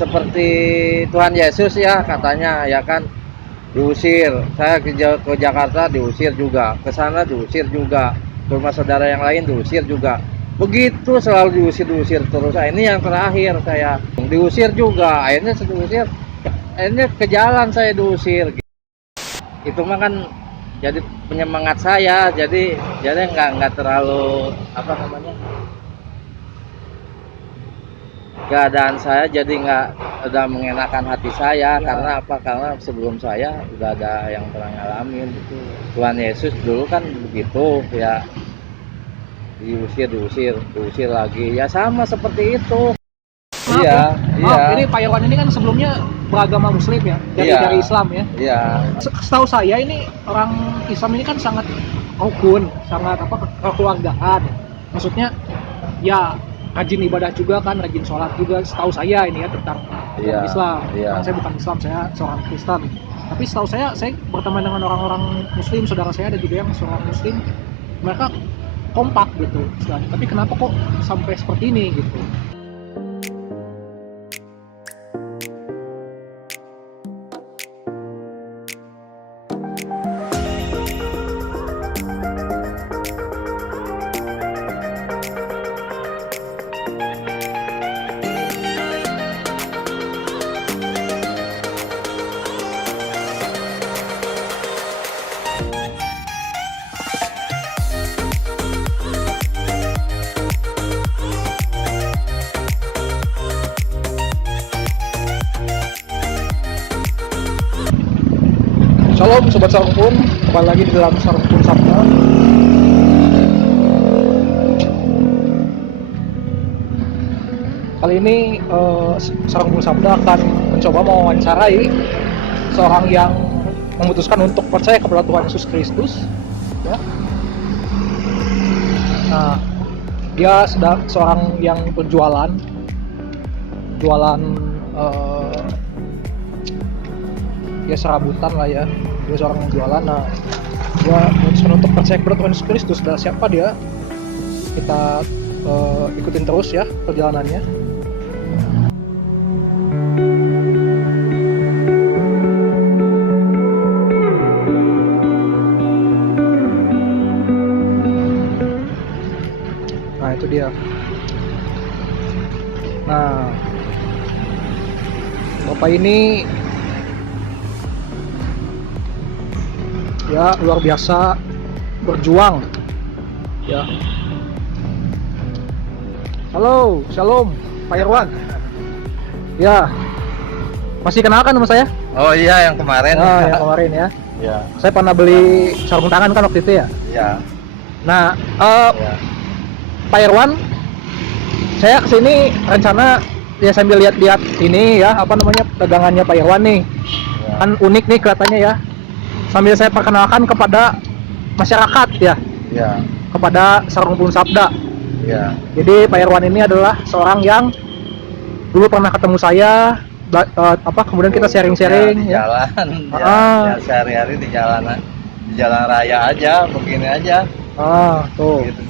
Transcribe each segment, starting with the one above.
seperti Tuhan Yesus ya katanya ya kan, diusir. Saya ke Jakarta diusir juga, ke sana diusir juga, ke rumah saudara yang lain diusir juga. Begitu selalu diusir terus. Nah, ini yang terakhir saya diusir juga, akhirnya saya diusir, akhirnya ke jalan saya diusir. Itu mah kan jadi penyemangat saya, jadi nggak terlalu apa namanya, keadaan saya jadi nggak udah mengenakan hati saya ya. Karena apa, karena sebelum saya udah ada yang pernah ngalamin gitu. Tuhan Yesus dulu kan begitu ya, diusir lagi ya, sama seperti itu. Maaf Iya, ya, maaf, iya, ini Pak Irwan ini kan sebelumnya beragama Muslim ya, dari Islam ya. iya, Setahu saya ini orang Islam ini kan sangat rukun, sangat apa kekeluargaan. Maksudnya ya rajin ibadah juga kan, rajin sholat juga. Setahu saya ini ya tentang iya, Islam. iya. Karena saya bukan Islam, saya seorang Kristen. Tapi setahu saya berteman dengan orang-orang Muslim, saudara saya ada juga yang seorang Muslim, mereka kompak gitu. Tapi kenapa kok sampai seperti ini gitu? Shalom Sobat Sarungpun, kembali lagi di dalam Sarungpun Sabda. Kali ini Sarungpun Sabda akan mencoba mewawancarai seorang yang memutuskan untuk percaya kepada Tuhan Yesus Kristus ya. Nah, dia sedang seorang yang berjualan ya serabutan lah ya, dia seorang yang jualan. Nah, dia memutuskan untuk percaya kepada Tuhan Yesus Kristus. Dan siapa dia? Kita ikutin terus ya perjalanannya. Nah, itu dia. Nah, Bapak ini ya luar biasa berjuang ya. Halo, shalom Pak Irwan. Ya, masih kenalkan sama saya? Oh iya, yang kemarin. Yang kemarin ya. Ya. Saya pernah beli sarung tangan kan waktu itu ya. Ya. Nah, Ya. Pak Irwan, saya kesini rencana ya sambil lihat-lihat ini ya, apa namanya, dagangannya Pak Irwan nih. Ya. Kan unik nih kelihatannya ya. Sambil saya perkenalkan kepada masyarakat ya, Ya. kepada Sarungpun Sabda. Ya. Jadi Pak Irwan ini adalah seorang yang dulu pernah ketemu saya, kemudian kita sharing-sharing di ya. jalan, ya sehari-hari di jalan raya aja, begini aja. Tuh. Gitu.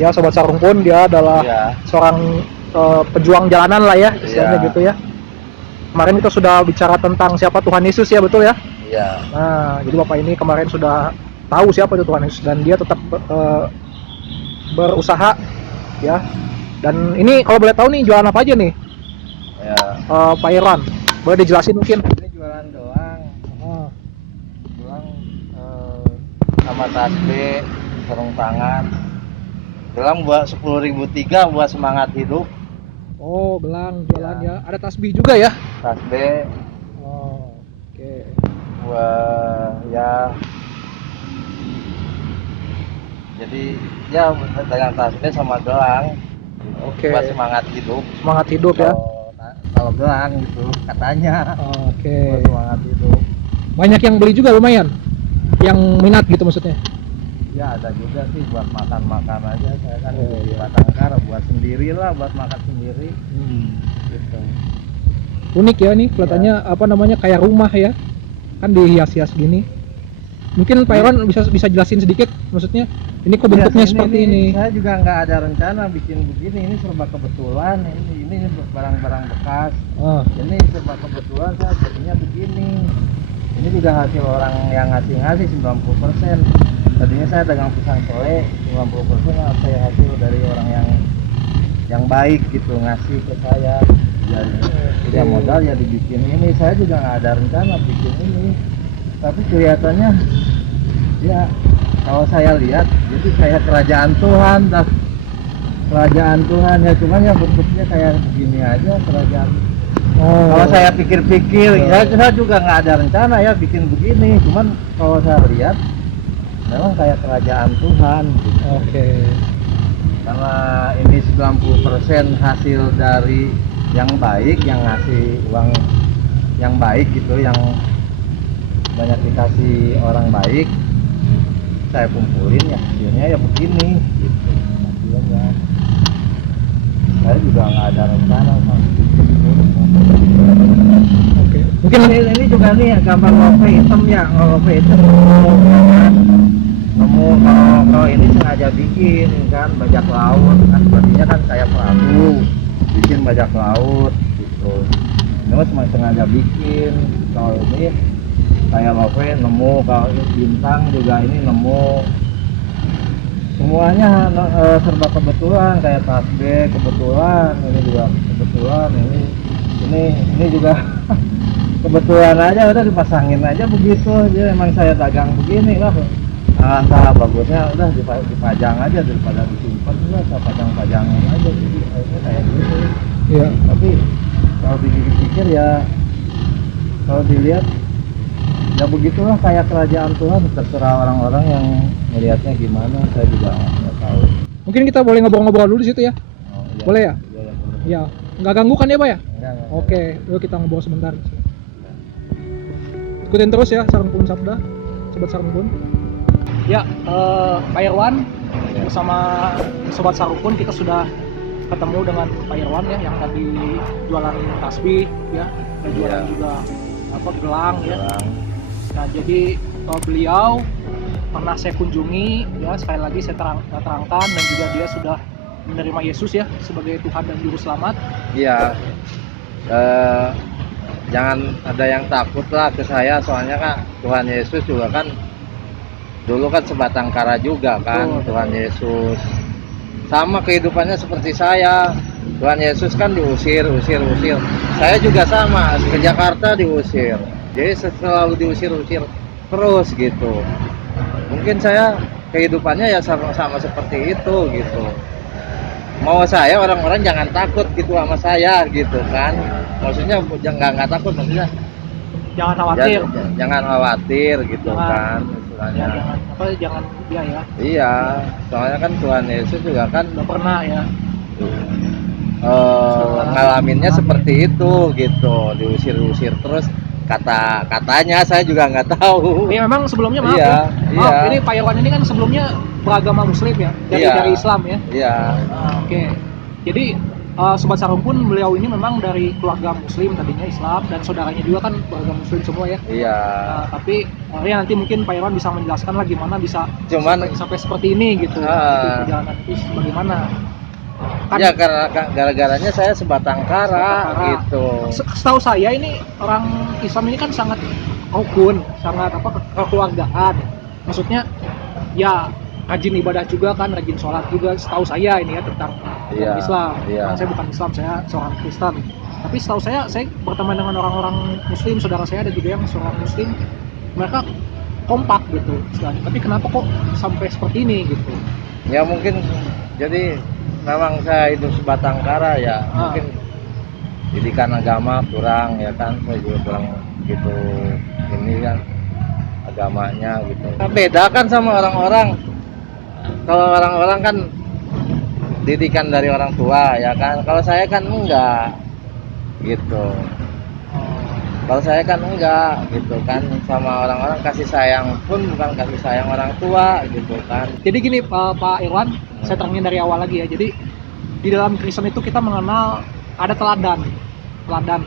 Ya Sobat Sarungpun, dia adalah seorang pejuang jalanan lah ya, istilahnya gitu ya. Kemarin kita sudah bicara tentang siapa Tuhan Yesus ya, betul ya? Iya. Nah, jadi Bapak ini kemarin sudah tahu siapa itu Tuhan Yesus, dan dia tetap berusaha ya. Dan ini kalau boleh tahu nih, jualan apa aja nih? Ya. Pak Irwan, boleh dijelasin mungkin? Ini jualan doang. Doang sama tasbih, sarung tangan. Gelang buat 10.003 buat semangat hidup. Oh, gelang jualan ya. Ada tasbih juga ya? Tasbih. Oke. Wah, ya. Jadi ya dengan tasbih sama gelang. Oke. Buat semangat hidup. Semangat hidup ya. Kalau gelang gitu katanya. Oke. Buat semangat hidup. Banyak yang beli juga lumayan. Yang minat gitu maksudnya. Ya ada juga sih buat makan aja. Saya kan di Batangkar buat sendiri lah, buat makan sendiri. Gitu. Unik ya nih kelihatannya, apa namanya, kayak rumah ya. Kan dihias-hias gini. Mungkin Pak Irwan bisa jelasin sedikit, maksudnya ini kok bentuknya Iya, seperti ini. Saya juga nggak ada rencana bikin begini, ini serba kebetulan. Ini barang-barang bekas. Oh, Ini serba kebetulan saya jadinya begini. Ini juga hasil orang yang ngasih 90%. Tadinya saya dagang pisang sole 90% saya hasil dari orang yang baik gitu ngasih ke saya. Jadi modal ya dibikin ini. Saya juga nggak ada rencana bikin ini. Tapi kelihatannya ya kalau saya lihat jadi kayak kerajaan Tuhan dah. Kerajaan Tuhan ya, cuman ya bentuknya kayak begini aja kerajaan. Kalau saya pikir-pikir ya saya juga nggak ada rencana ya bikin begini, cuman kalau saya lihat memang kayak kerajaan Tuhan gitu. Oke. Karena ini 90% hasil dari yang baik, yang ngasih uang yang baik gitu, yang banyak dikasih orang baik, saya kumpulin ya hasilnya ya begini gitu hasilnya. Saya juga nggak ada rencana Oke. Mungkin ini juga nih ya, gambar lope hitam ya, lope hitam kan. Nemu kalau ini sengaja bikin kan bajak laut kan, berarti kan kayak perahu bikin bajak laut gitu. Ini cuma sengaja bikin. Kalau ini kayak lope nemu, kalau ini bintang juga ini nemu. Semuanya serba kebetulan, kayak tasbih kebetulan, ini juga kebetulan, ini juga kebetulan aja, udah dipasangin aja begitu. Jadi emang saya dagang begini lah. Alangkah bagusnya udah dipajang aja daripada disimpan, udah saya pajang-pajangin aja, jadi akhirnya kayak gitu. ya. Tapi kalau dipikir-pikir ya, kalau dilihat ya begitulah kayak kerajaan Tuhan, terserah orang-orang yang melihatnya gimana, saya juga nggak tahu. Mungkin kita boleh ngobrol-ngobrol dulu di situ ya. Oh, iya. Boleh ya? Iya, ya, boleh. Ya. Nggak ganggu kan ya Pak ya? Enggak. Oke, yuk kita ngobrol sebentar. Ikutin terus ya Sarangpun Sabda, Sobat Sarangpun. Ya, Pak Irwan bersama Sobat Sarangpun kita sudah ketemu dengan Pak Irwan ya, yang tadi jualan tasbih ya, dan jualan juga gelang ya. Nah, jadi beliau pernah saya kunjungi ya, sekali lagi saya terangkan, dan juga dia sudah menerima Yesus ya sebagai Tuhan dan Juru Selamat. Iya, jangan ada yang takut lah ke saya, soalnya kan Tuhan Yesus juga kan dulu kan sebatang kara juga kan. Betul. Tuhan Yesus sama kehidupannya seperti saya. Tuhan Yesus kan diusir. Saya juga sama, ke Jakarta diusir. Jadi selalu diusir terus gitu. Mungkin saya kehidupannya ya sama seperti itu gitu. Mau saya orang-orang jangan takut gitu sama saya gitu kan. Maksudnya nggak takut, maksudnya Jangan khawatir. jangan khawatir gitu Jangan- kan Ya, istilahnya. jangan dia ya. Iya, soalnya kan Tuhan Yesus juga kan Udah pernah ya. ngalaminnya seperti itu gitu, diusir terus, katanya saya juga nggak tahu. Ya memang sebelumnya maaf Iya, ya. Maaf, iya. ini Pak Irwan ini kan sebelumnya beragama Muslim ya, Iya. dari Islam ya. Iya, Oke. Jadi Sobat Sarangpun, beliau ini memang dari keluarga Muslim, tadinya Islam, dan saudaranya juga kan beragama Muslim semua ya. iya. Tapi ya nanti mungkin Pak Irwan bisa menjelaskan lah gimana bisa Cuman sampai seperti ini gitu. Perjalanan itu bagaimana? Kan, ya karena gara-garanya saya sebatang kara Sebatang kara. gitu. Setahu saya ini orang Islam ini kan sangat rukun, sangat kekeluargaan. Maksudnya ya rajin ibadah juga kan, rajin sholat juga. Setahu saya ini ya tentang Iya, Islam. iya. Karena saya bukan Islam, saya seorang Kristen. Tapi setahu saya berteman dengan orang-orang Muslim, saudara saya ada juga yang seorang Muslim, mereka kompak gitu istilahnya. Tapi kenapa kok sampai seperti ini gitu? Ya mungkin jadi memang saya hidup sebatang kara ya. Mungkin didikan agama kurang ya kan, saya juga kurang gitu ini kan agamanya gitu. Nah, beda kan sama orang-orang. Kalau orang-orang kan didikan dari orang tua ya kan, kalau saya kan enggak gitu. Kalau saya kan enggak gitu kan, sama orang-orang kasih sayang pun bukan kasih sayang orang tua gitu kan. Jadi gini Pak Irwan, saya terangin dari awal lagi ya. Jadi di dalam Kristen itu kita mengenal ada teladan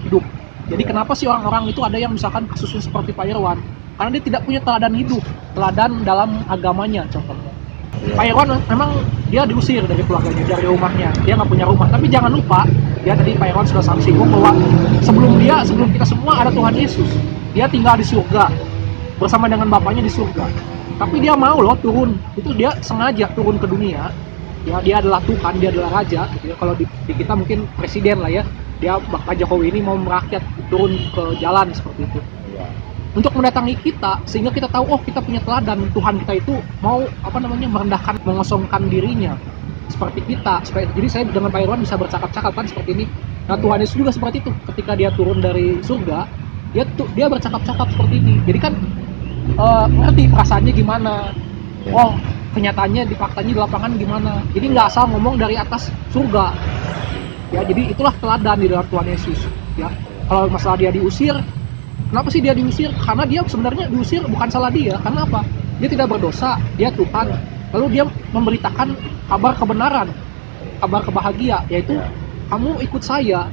hidup. Jadi kenapa sih orang-orang itu ada yang misalkan kasusnya seperti Pak Irwan, karena dia tidak punya teladan hidup, teladan dalam agamanya contohnya. Iya. Pak Irwan memang dia diusir dari keluarganya, dari rumahnya, dia nggak punya rumah. Tapi jangan lupa, dia tadi Pak Irwan sudah singgung bahwa sebelum kita semua ada Tuhan Yesus. Dia tinggal di surga bersama dengan Bapaknya di surga. Tapi dia mau loh turun, itu dia sengaja turun ke dunia. Ya, dia adalah Tuhan, dia adalah Raja. Gitu ya. Kalau di kita mungkin presiden lah ya. Dia Pak Jokowi ini mau merakyat turun ke jalan seperti itu. Iya. Untuk mendatangi kita sehingga kita tahu oh kita punya teladan, Tuhan kita itu mau merendahkan, mengosongkan dirinya seperti kita. Jadi saya dengan Pak Irwan bisa bercakap-cakap kan seperti ini. Nah Tuhan Yesus juga seperti itu, ketika dia turun dari surga dia bercakap-cakap seperti ini. Jadi kan ngerti perasaannya gimana, oh kenyataannya di faktanya di lapangan gimana. Jadi nggak asal ngomong dari atas surga ya. Jadi itulah teladan di dalam Tuhan Yesus ya. Kalau masalah dia diusir, kenapa sih dia diusir? Karena dia sebenarnya diusir bukan salah dia. Karena apa? Dia tidak berdosa, dia Tuhan. Lalu dia memberitakan kabar kebenaran, kabar kebahagia, yaitu kamu ikut saya,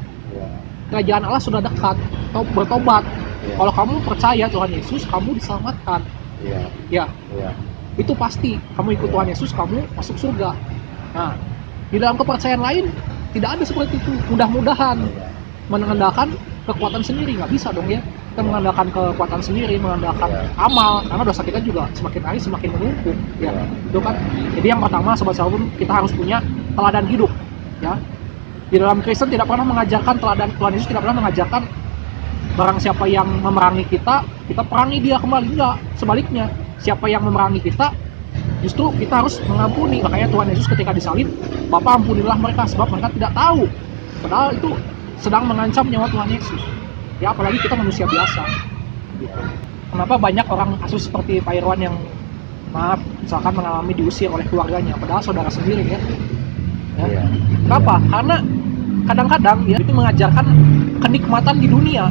kerajaan Allah sudah dekat, bertobat. Kalau kamu percaya Tuhan Yesus, kamu diselamatkan. Ya, itu pasti. Kamu ikut Tuhan Yesus, kamu masuk surga. Nah, di dalam kepercayaan lain tidak ada seperti itu. Mudah-mudahan mengandalkan kekuatan sendiri, nggak bisa dong ya. Kita mengandalkan kekuatan sendiri, mengandalkan amal, karena dosa kita juga semakin hari semakin menumpuk ya. Itu kan. Jadi yang pertama sobat Salbun, kita harus punya teladan hidup ya. Di dalam Kristen tidak pernah mengajarkan teladan, Tuhan Yesus tidak pernah mengajarkan barang siapa yang memerangi kita perangi dia kembali. Enggak, sebaliknya, siapa yang memerangi kita justru kita harus mengampuni. Makanya Tuhan Yesus ketika disalib, Bapa ampunilah mereka sebab mereka tidak tahu. Padahal itu sedang mengancam nyawa Tuhan Yesus. Ya apalagi kita manusia biasa. Kenapa banyak orang kasus seperti Pak Irwan yang misalkan mengalami diusir oleh keluarganya, padahal saudara sendiri ya. Kenapa? Karena kadang-kadang ya itu mengajarkan kenikmatan di dunia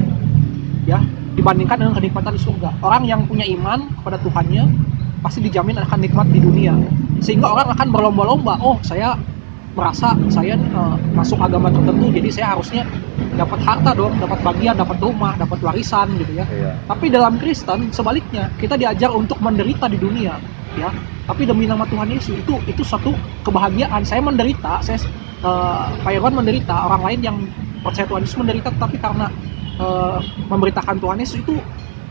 ya dibandingkan dengan kenikmatan di surga. Orang yang punya iman kepada Tuhannya pasti dijamin akan nikmat di dunia. Sehingga orang akan berlomba-lomba, oh saya merasa saya masuk agama tertentu, jadi saya harusnya dapat harta dong, dapat bagian, dapat rumah, dapat warisan gitu ya. Tapi dalam Kristen sebaliknya, kita diajar untuk menderita di dunia ya. Tapi demi nama Tuhan Yesus itu satu kebahagiaan. Saya menderita, Pak Irwan menderita, orang lain yang percaya Tuhan Yesus menderita, tapi karena memberitakan Tuhan Yesus itu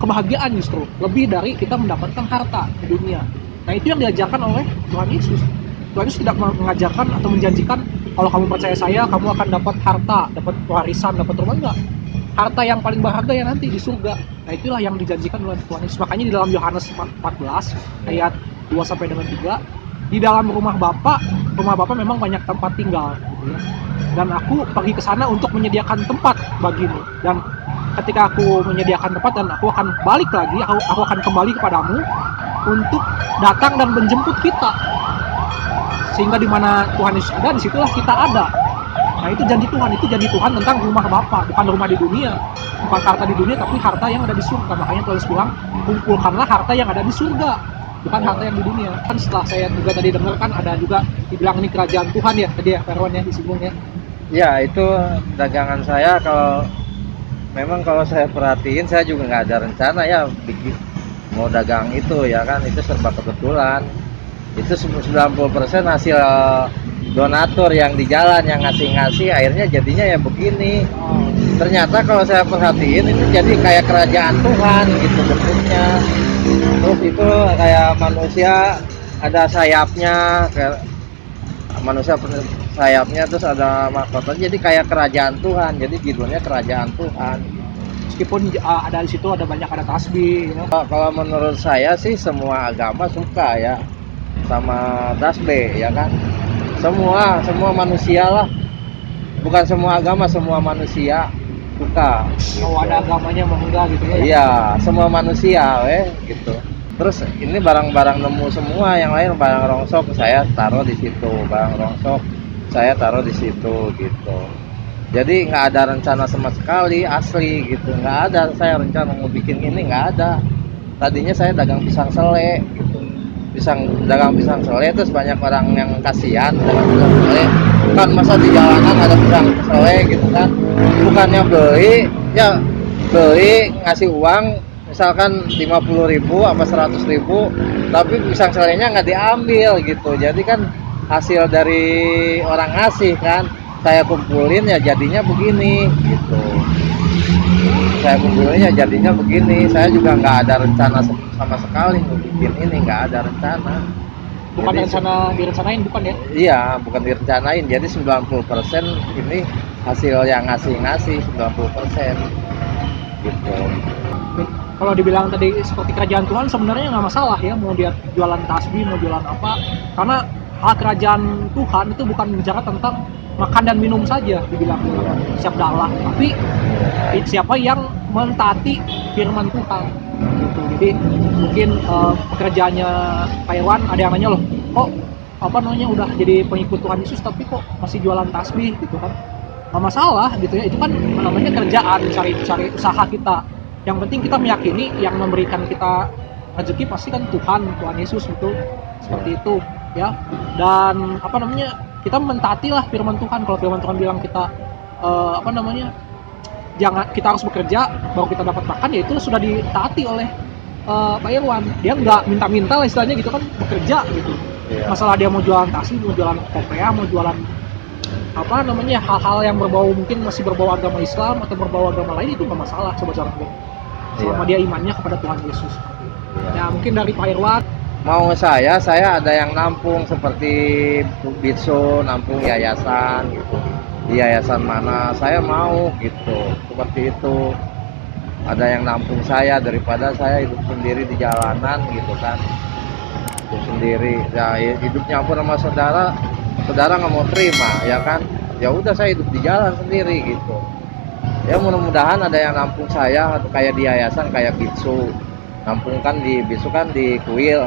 kebahagiaan justru lebih dari kita mendapatkan harta di dunia. Nah itu yang diajarkan oleh Tuhan Yesus. Tuhan Yesus tidak mengajarkan atau menjanjikan kalau kamu percaya saya kamu akan dapat harta, dapat warisan, dapat rumah. Enggak. Harta yang paling berharga ya nanti di surga. Nah itulah yang dijanjikan oleh Tuhan Yesus. Makanya di dalam Yohanes 14 ayat 2 sampai dengan 3, di dalam rumah Bapa memang banyak tempat tinggal gitu ya. Dan aku pergi ke sana untuk menyediakan tempat bagimu. Dan ketika aku menyediakan tempat dan aku akan balik lagi, aku akan kembali kepadamu untuk datang dan menjemput kita. Sehingga di mana Tuhan Yesus ada, disitulah kita ada. Nah itu janji Tuhan tentang rumah Bapa, bukan rumah di dunia, bukan harta di dunia, tapi harta yang ada di surga. Makanya Tuhan Yesus bilang, kumpulkanlah harta yang ada di surga, bukan harta yang di dunia. Kan setelah saya juga tadi dengar kan ada juga dibilang ini kerajaan Tuhan ya, tadi ya Perwan ya disinggung ya. Ya itu dagangan saya. Kalau saya perhatiin, saya juga nggak ada rencana ya bikin mau dagang itu ya kan, itu serba kebetulan. Itu 90% hasil donatur yang di jalan yang ngasih akhirnya jadinya ya begini. Ternyata kalau saya perhatiin itu jadi kayak kerajaan Tuhan gitu bentuknya. Terus itu kayak manusia ada sayapnya, kayak manusia sayapnya, terus ada mahkota, jadi kayak kerajaan Tuhan. Jadi judulnya kerajaan Tuhan. Meskipun ada di situ ada tasbih ya. Kalau menurut saya sih semua agama suka ya sama tasbih ya kan. Semua manusia lah, bukan semua agama, semua manusia suka. Mau ada agamanya mau enggak gitu ya. Iya, semua manusia gitu. Terus ini barang-barang nemu semua, yang lain barang rongsok saya taruh di situ, barang rongsok saya taruh di situ gitu. Jadi nggak ada rencana sama sekali asli gitu, nggak ada saya rencana mau bikin ini, nggak ada. Tadinya saya dagang pisang sele gitu, dagang pisang sele, terus banyak orang yang kasihan dagang pisang sele kan, masa di jalanan ada pisang sele gitu kan, bukannya beli ngasih uang misalkan 50.000 apa 100.000, tapi pisang selainya nggak diambil gitu. Jadi kan hasil dari orang ngasih kan, saya kumpulin ya jadinya begini gitu. Saya kumpulin ya jadinya begini. Saya juga nggak ada rencana sama sekali mau bikin ini, nggak ada rencana. Bukan Jadi, rencana direncanain, bukan ya? iya, bukan direncanain. Jadi 90% ini hasil yang ngasih-ngasih 90% gitu. Kalau dibilang tadi seperti kerajaan Tuhan, sebenarnya nggak masalah ya, mau dia jualan tasbih, mau jualan apa, karena hal kerajaan Tuhan itu bukan bicara tentang makan dan minum saja dibilang sabda Allah, tapi siapa yang mentaati firman Tuhan gitu. Jadi mungkin pekerjaannya Pak Irwan ada yang nanya, loh kok apa namanya udah jadi pengikut Tuhan Yesus tapi kok masih jualan tasbih gitu kan. Nggak masalah gitu ya, itu kan namanya kerjaan, cari usaha kita. Yang penting kita meyakini yang memberikan kita rezeki pasti kan Tuhan Yesus gitu, seperti itu ya. Dan apa namanya, kita mentaati lah firman Tuhan. Kalau firman Tuhan bilang kita apa namanya, jangan, kita harus bekerja baru kita dapat makan, ya itu sudah ditaati oleh Pak Irwan. Dia nggak minta-minta lah istilahnya gitu kan, bekerja gitu. Masalah dia mau jualan tasbih, mau jualan kopiah, mau jualan apa namanya, hal-hal yang berbau mungkin masih berbau agama Islam atau berbau agama lain, itu nggak masalah sobat-sobat gue, selama dia imannya kepada Tuhan Yesus. Ya mungkin dari Pak Irwan, Mau saya ada yang nampung seperti Bitso, nampung yayasan gitu. Di yayasan mana saya mau gitu, seperti itu. Ada yang nampung saya daripada saya hidup sendiri di jalanan gitu kan. Hidup sendiri, ya hidup nyampur sama saudara nggak mau terima ya kan. Ya udah saya hidup di jalan sendiri gitu. Ya mudah-mudahan ada yang nampung saya atau kayak di yayasan kayak Bitso. Nampung kan di Bitso kan di kuil.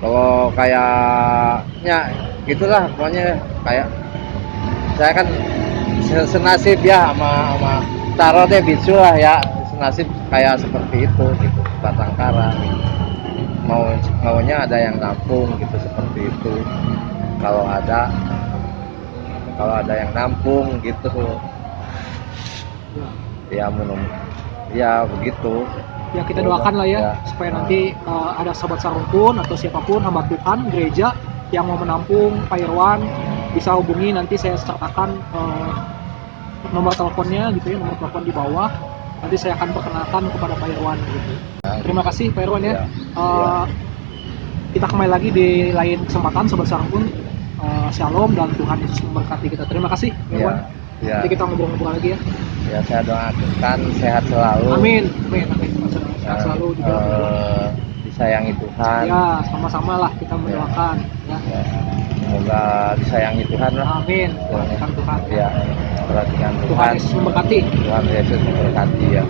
Kalau kayaknya gitulah pokoknya, kayak saya kan senasib ya sama taruh deh Bitso lah ya, senasib kayak seperti itu gitu, batang kara. Maunya ada yang nampung gitu, seperti itu. Kalau ada yang nampung gitu ya ya begitu ya kita doakan lah ya, supaya nanti ada sahabat Sarungkun atau siapapun hamba Tuhan gereja yang mau menampung Pak Irwan, bisa hubungi, nanti saya sertakan nomor teleponnya gitu ya, nomor telepon di bawah. Nanti saya akan perkenalkan kepada Pak Irwan gitu. Terima kasih Pak Irwan ya. Kita kembali lagi di lain kesempatan sobat Sarungkun. Shalom dan Tuhan Yesus memberkati kita. Terima kasih Pak Irwan. Nanti kita ngobrol-ngobrol lagi ya. Ya, saya doakan sehat selalu. Amin. Sehat selalu juga. Disayangi Tuhan. Ya, sama-sama lah kita mendoakan ya. Semoga disayangi Tuhan lah. Amin. Perhatikan Tuhan. Ya, perhatikan Tuhan. Tuhan Yesus memberkati. Tuhan Yesus memberkati ya.